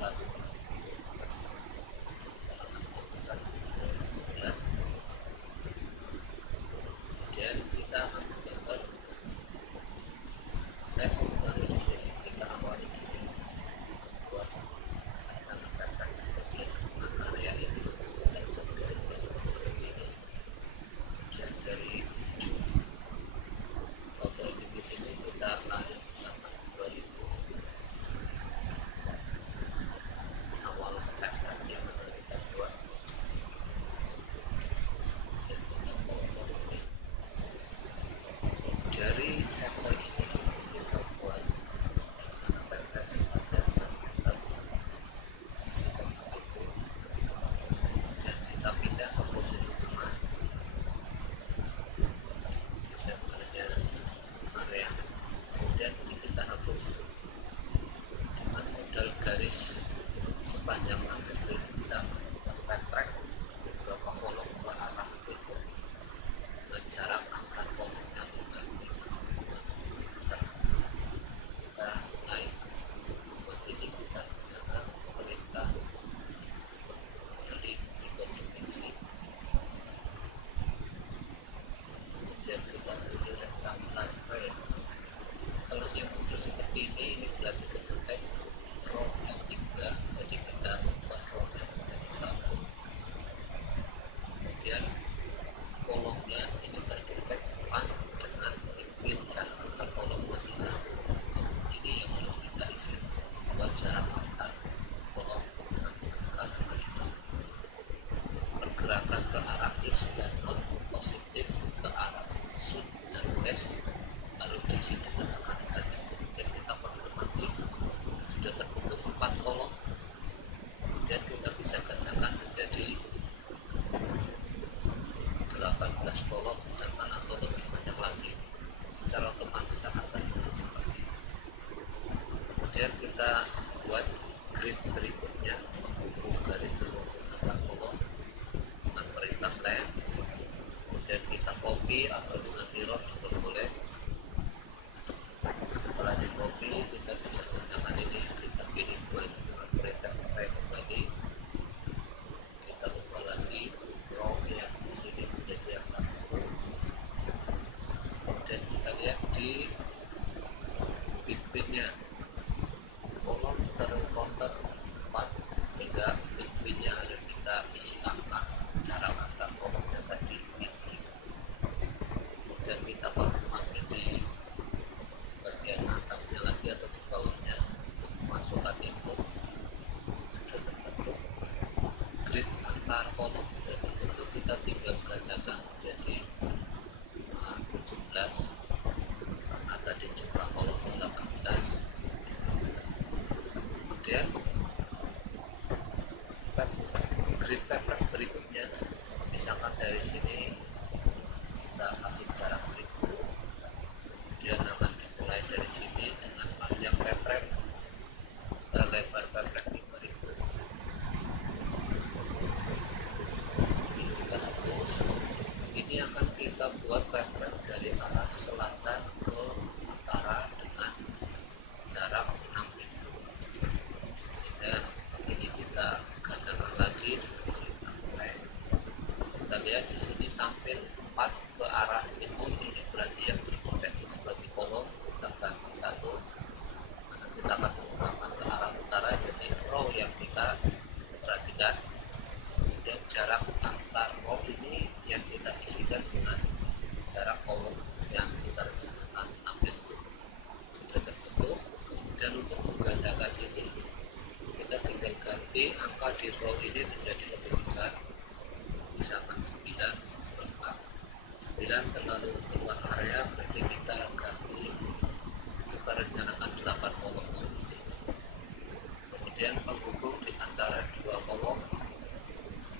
selalu sebelah. Kemudian kita akan mencoba layout baru di sini. Kita awali dengan buat sangat pepet seperti area ini, kita buat garis seperti ini. Kemudian dari ujung auto limit ini kita tarik sampai 2000 awal pepet yang akan kita buat. Dan kita foto ini dari center ini kita buat sangat pepet sepanjang 6 meter itu, dan kita pindah ke posisi tengah di centernya area. Kemudian ini kita hapus dengan modal garis sepanjang 6 meter. Kita track beberapa kolom ke arah timur dengan jarak antar kolomnya 5 meter. Kita naik buat ini, kita gunakan pemerintah dari 3 dimensi. Kemudian kita pilih rectangular frame. Setelah yang muncul seperti ini berarti kedetek row yang 3, jadi kita ubah row yang menjadi 1. Kemudian kolomnya ini terdetek 4 dengan between jarak antar kolom masih 1. Ini yang harus kita isi buat jarak antar kolom dengan angka 25. Pergerakan ke arah east dan north positif, ke arah south dan west harus diisi dengan angka negatif. Kemudian kita konfirmasi sudah terbentuk 4 kolom. Kemudian kita bisa gandakan menjadi 18 kolom misalkan, atau lebih banyak lagi. Secara otomatis akan terbentuk seperti ini. Kemudian kita buat grid berikutnya, hubung garis menggunakan kolom dengan perintah line. Kemudian kita copy atau dengan mirror juga boleh. Setelah di copy kita bisa gunakan ini, kita pilih dua dengan perintah right kembali. Kita ubah lagi row yang di sini menjadi angka 1. Kemudian kita lihat di between-nya kolom tercounter 4, sehingga between-nya harus kita isi angka jarak antar kolomnya tadi. Kemudian kita konfirmasi di bagian atasnya lagi atau di bawahnya untuk memasukkan input. Sudah terbentuk grid antar kolom, sudah terbentuk. Kita tinggal gandakan menjadi 17 karena tadi jumlah kolom 18. Kemudian grid pepet berikutnya, misalkan dari sini kita kasih jarak 1000. Kemudian akan dimulai dari sini dengan panjang pepet dan lebar pepet 5000. Ini kita hapus. Ini akan kita buat pepet dari arah selatan ke utara dengan jarak 6000. Sehingga ini kita gandakan lagi dengan perintah line. Kita lihat di sini tampil 4 ke arah timur, ini berarti yang berpotensi sebagai kolom. Kita ganti 1 karena kita akan menggunakan ke arah utara, jadi row yang kita perhatikan. Kemudian jarak antar row ini yang kita isikan dengan jarak kolom yang kita rencanakan ambil. Sudah terbentuk. Kemudian untuk menggandakan ini kita tinggal ganti angka di row ini menjadi lebih besar, misalkan 9 terlalu keluar area, berarti kita ganti, kita rencanakan 8 kolom seperti ini. Kemudian penghubung di antara 2 kolom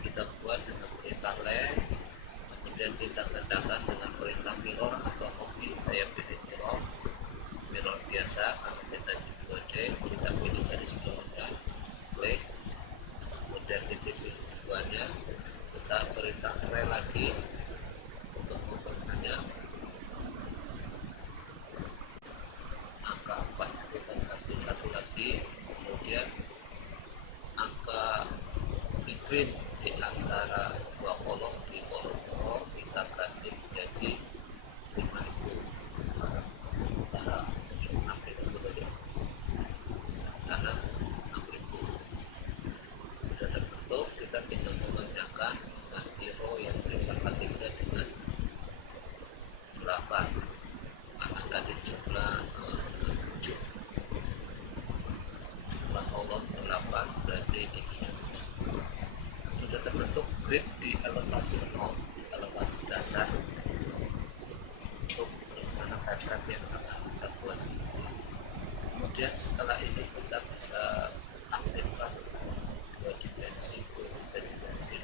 kita buat dengan perintah line. Kemudian kita gandakan dengan perintah mirror atau copy. Saya pilih mirror biasa karena kita di 2D. Kita pilih garis bawahnya, klik. Kemudian di titik tujuannya kita perintah rel lagi untuk memperbanyak angka 4. Kita ganti 1 lagi. Kemudian green di antara dua kolom. Di kolom bawah kita ganti menjadi 5.000 antara 6.000 tadi, sana 6.000 sudah terbentuk. Kita tinggal mengerjakan mengganti row yang berisangka 3 dengan 8 karena tadi jumlah 7, jumlah kolom 8 berarti ini yang 7. Sudah terbentuk grid di elevasi 0, elevasi dasar untuk rencana pattern yang akan kita buat seperti ini. Kemudian setelah ini kita bisa aktifkan 2 dimensi, 3 dimensi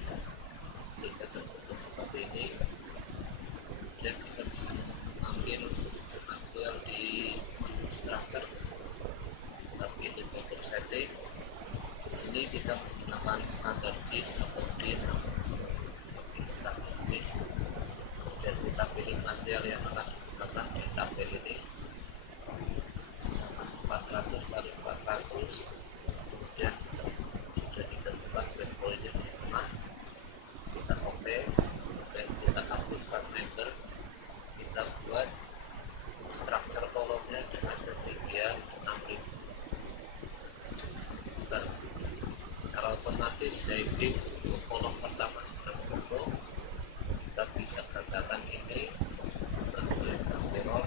sehingga terbentuk seperti ini. Kemudian kita bisa mengambil material di menu structure, kita pilih paper setting. Di sini kita menggunakan standar JIS atau DIN atau standar JIS. Kemudian kita pilih material yang akan digunakan di tabel ini, misalkan 400 kali 400. Kemudian sudah ditentukan base point-nya di tengah, kita OK. Kemudian kita aktifkan member, kita buat structure kolomnya dengan ketinggian 6.000. Secara otomatis high beam untuk kolom pertama sudah terbentuk. Kita bisa gandakan ini dengan perintah mirror.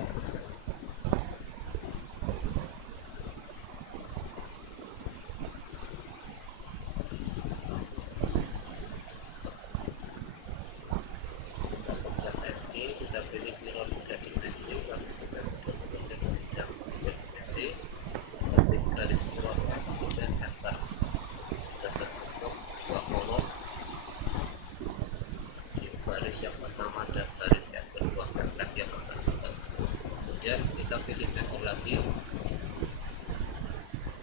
Kita pencet NT, kita pilih mirror 3 dimensi, lalu kita bekerja di bidang 3 dimensi, ketik garis mirrornya, kemudian enter. Sudah terbentuk 2 kolom di baris yang pertama dan baris yang kedua, template yang akan kita bentuk. Kemudian kita pilih member lagi,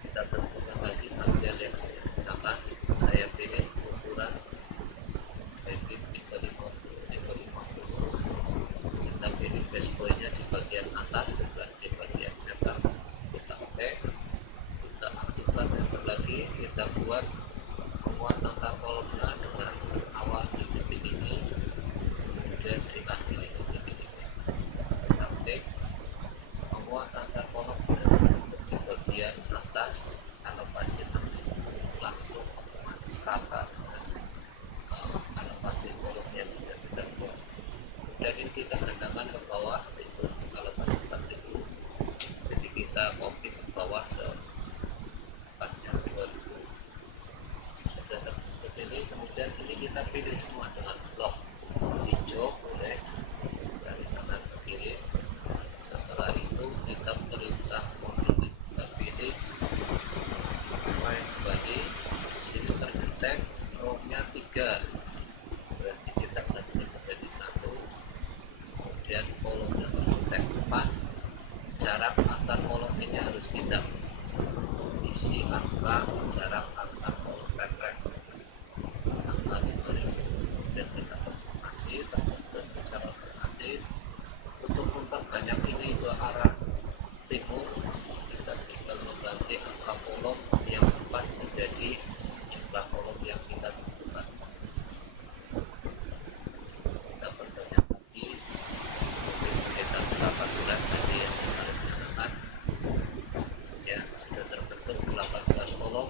kita tentukan lagi material yang digunakan. Saya pilih ukuran baik 350. Kita pilih base point-nya di bagian atas bukan di bagian center, kita OK. Kita aktifkan member lagi, kita buat penguat antar kolomnya dengan awal di titik ini, kemudian diakhiri di titik ini, kita OK. Penguat antar kolom sudah terbentuk di bagian atas, elevasi nanti langsung otomatis rata dengan elevasi kolom yang sudah kita buat. Dan ini kita gandakan ke bawah itu elevasi 4.000, jadi kita copy ke bawah secepatnya 2.000. Sudah terbentuk ini. Kemudian ini kita pilih semua dengan blok hijau, boleh dari kanan ke kiri. Setelah itu kita perintah model, kita pilih main body. Di sini terdetek row-nya 3, berarti kita ganti menjadi 1. Kemudian kolomnya terdetek 4, jarak antar kolom ini harus kita isi angka jarak antar kolom pattern angka 5.000, dan kita konfirmasi terbentuk secara otomatis. Untuk memperbanyak ini ke arah timur, kita tinggal mengganti angka kolom yang 4 menjadi jumlah kolom yang kita tentukan. Kita perbanyak lagi, mungkin sekitar 18 tadi yang kita rencanakan. Ya, sudah terbentuk 18 kolom.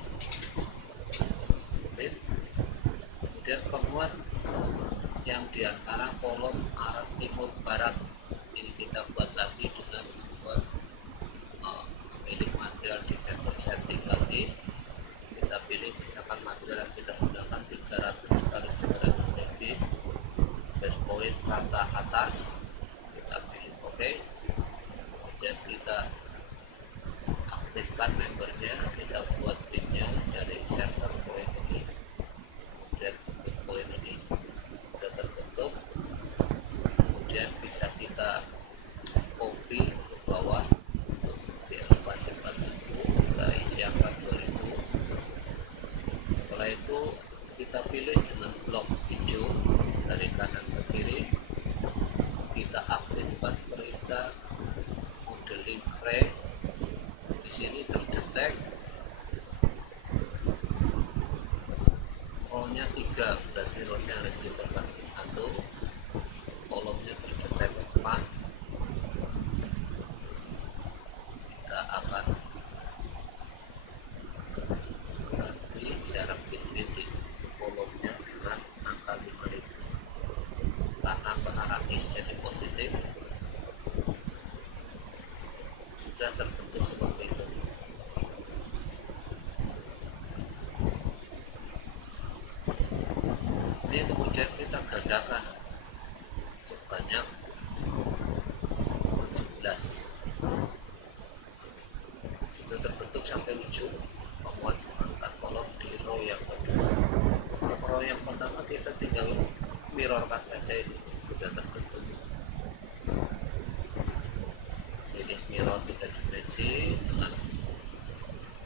Kemudian penguat yang diantara kolom arah timur barat ini kita buat lagi dengan membuat memilih material di member setting lagi. Kita pilih misalkan material yang kita gunakan 300 kali 300 mm, base point rata atas, kita pilih OK. Kemudian kita aktifkan membernya, kita buat pinnya dari center point ini, kemudian mid point ini sudah terbentuk. Kemudian bisa kita copy ke bawah untuk di elevasi 4.000, kita isi angka 2.000. Setelah itu kita pilih dengan blok hijau dari kanan ke kiri, kita aktifkan perintah modeling ray. Di sini terdetek kolomnya 3, berarti row-nya harus kita ganti 1, kolomnya terdetek 4, kita akan ganti jarak bitbit di kolomnya dengan angka 5000 karena ke arah is jadi positif. Sudah terbentuk seperti itu. Ini kemudian kita gandakan sebanyak 17. Sudah terbentuk sampai ujung. Pemuat mengangkat kolom di row yang kedua. Untuk row yang pertama kita tinggal mirrorkan saja, ini sudah terbentuk. Pilih mirror 3 dimensi dengan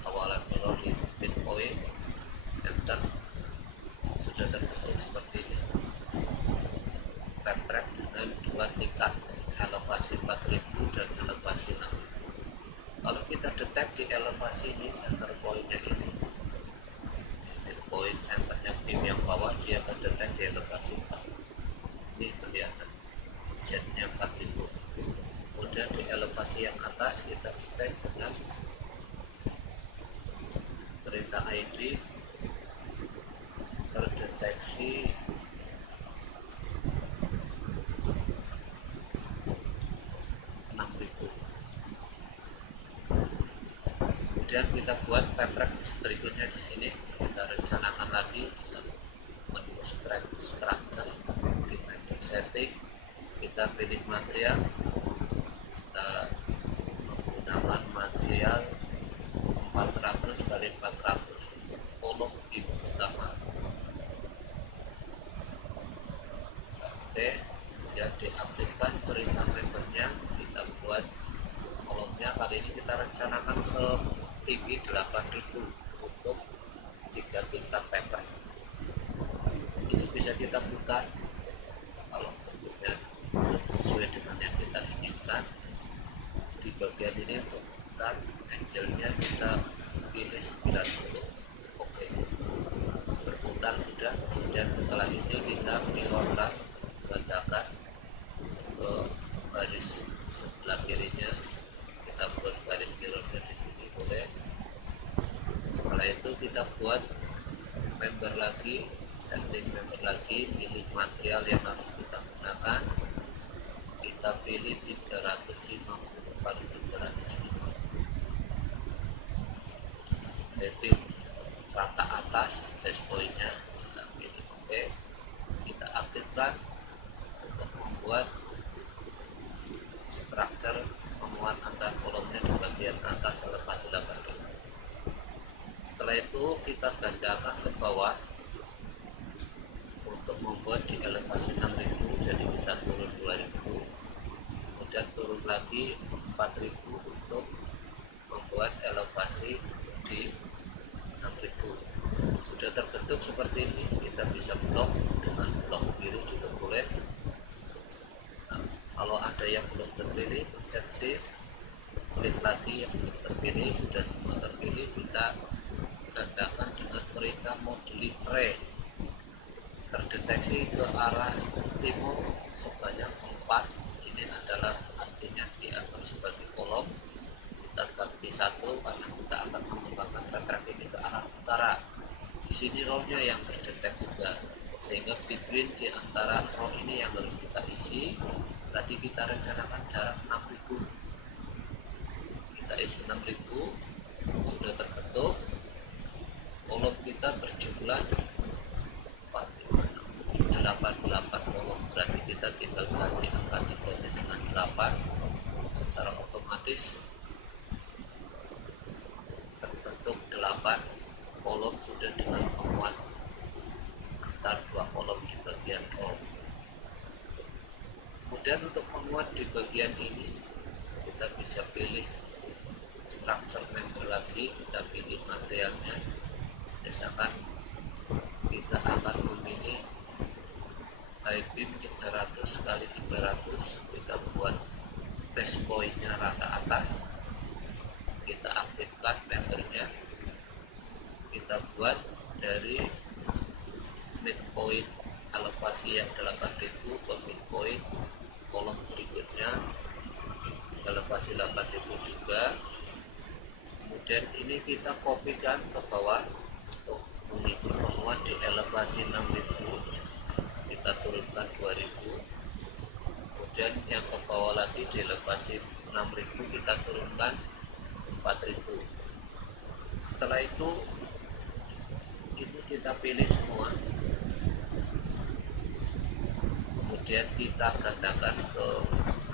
awalan mirror di midpoint, enter. Sudah terbentuk seperti ini. Rep dengan 2 tingkat, elevasi 4000 dan elevasi 6000. Kalau kita detek di elevasi ini, center pointnya ini, midpoint centernya beam yang bawah, dia akan detek di elevasi 4000. Ini kelihatan Z-nya 4000. Kemudian di elevasi yang atas kita detek dengan perintah ID, terdeteksi 6000. Kemudian kita buat pepret berikutnya di sini. Kita rencanakan lagi dengan menu structure di menu setting, kita pilih material, kita menggunakan material 400 kali 400 untuk kolom ibu utama. Oke, kemudian diaktifkan perintah membernya, kita buat kolomnya. Kali ini kita rencanakan setinggi 8000 untuk 3 tingkat paper. Ini bisa kita putar kalau bentuknya sesuai dengan yang kita inginkan. Di bagian ini untuk putar angle-nya kita pilih 90. Oke, berputar sudah. Kemudian setelah ini kita mirrorkan, gandakan ke garis sebelah kirinya. Kita buat garis mirrornya di sini boleh. Setelah itu kita buat member lagi, setting member lagi, pilih material yang harus kita gunakan. Kita pilih 350 kali 350. Jadi rata atas base point-nya kita pilih oke. Kita aktifkan untuk membuat structure memuat antar kolomnya di bagian atas elevasi 8000. Setelah itu kita gandakan ke bawah untuk membuat di elevasi 6000, jadi kita turun 2000, kemudian turun lagi 4000 untuk membuat elevasi di 6000. Sudah terbentuk seperti ini. Kita bisa blok dengan blok biru juga boleh. Nah, kalau ada yang belum terpilih, pencet shift, klik lagi yang belum terpilih. Sudah semua terpilih, kita gandakan dengan perintah modeling tray, terdeteksi ke arah timur sebanyak 4. Ini adalah artinya dianggap sebagai kolom. Kita ganti 1 karena kita akan mengembangkan pepret ini ke arah utara. Di sini row-nya yang terdetek juga, sehingga between di antara row ini yang harus kita isi. Tadi kita rencanakan jarak 6000, kita isi 6000. Sudah terbentuk. Kolom kita berjumlah 88 kolom, berarti kita tinggal ganti angka 3 dengan 8. Secara otomatis terbentuk 8 kolom sudah dengan memuat antar 2 kolom di bagian row. Kemudian untuk memuat di bagian ini, kita bisa pilih structure member lagi, kita pilih materialnya. Misalkan kita akan memilih high beam 300 kali 300, kita buat base point-nya rata atas, kita aktifkan membernya, kita buat dari midpoint elevasi yang 8000 ke midpoint kolom berikutnya elevasi 8000 juga. Kemudian ini kita kopikan ke bawah untuk mengisi pertemuan di elevasi 6000, kita turunkan 2000. Kemudian yang ke bawah lagi di elevasi 6000 kita turunkan 4000. Setelah itu ini kita pilih semua, kemudian kita gandakan ke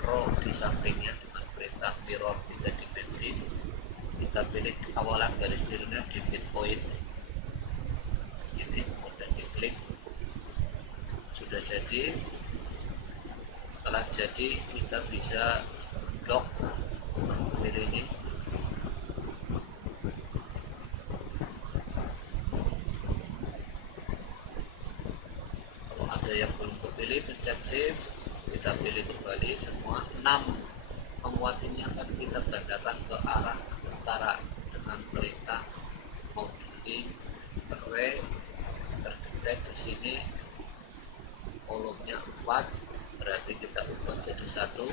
row di sampingnya dengan perintah mirror 3 dimensi. Kita pilih awalan garis birunya di midpoint ini, kemudian diklik. Sudah jadi. Setelah jadi kita bisa lock untuk memilih ini. Kalau ada yang belum kepilih, pencet shift, kita pilih kembali semua. 6 penguat ini akan kita gandakan ke arah utara dengan perintah modeling array. Terdetek di sini kolomnya 4, berarti kita ubah jadi 1.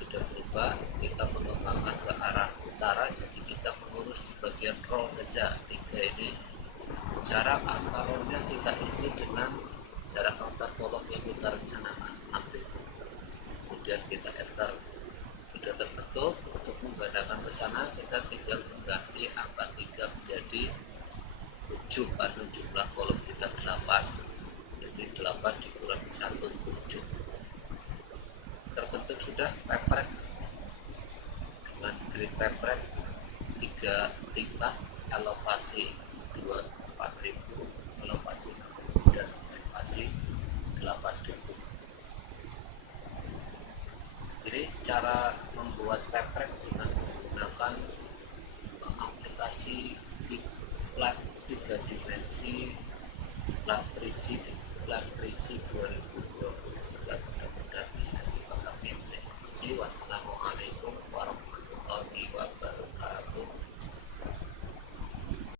Sudah berubah, kita mengembangkan ke arah utara, jadi kita mengurus di bagian row saja 3 ini. Jarak antar row-nya kita isi dengan jarak antar kolom yang kita rencanakan 6000. Kemudian kita enter. Sudah terbentuk. Untuk menggandakan ke sana kita tinggal mengganti angka 3 menjadi 7 karena jumlah kolom kita 8. Jadi 8 dikurangi 1, 7. Terbentuk sudah pepret dengan grid pepret 3 tingkat, elevasi 4000, elevasi 6000 dan elevasi 8000. Jadi cara membuat pepret dengan menggunakan aplikasi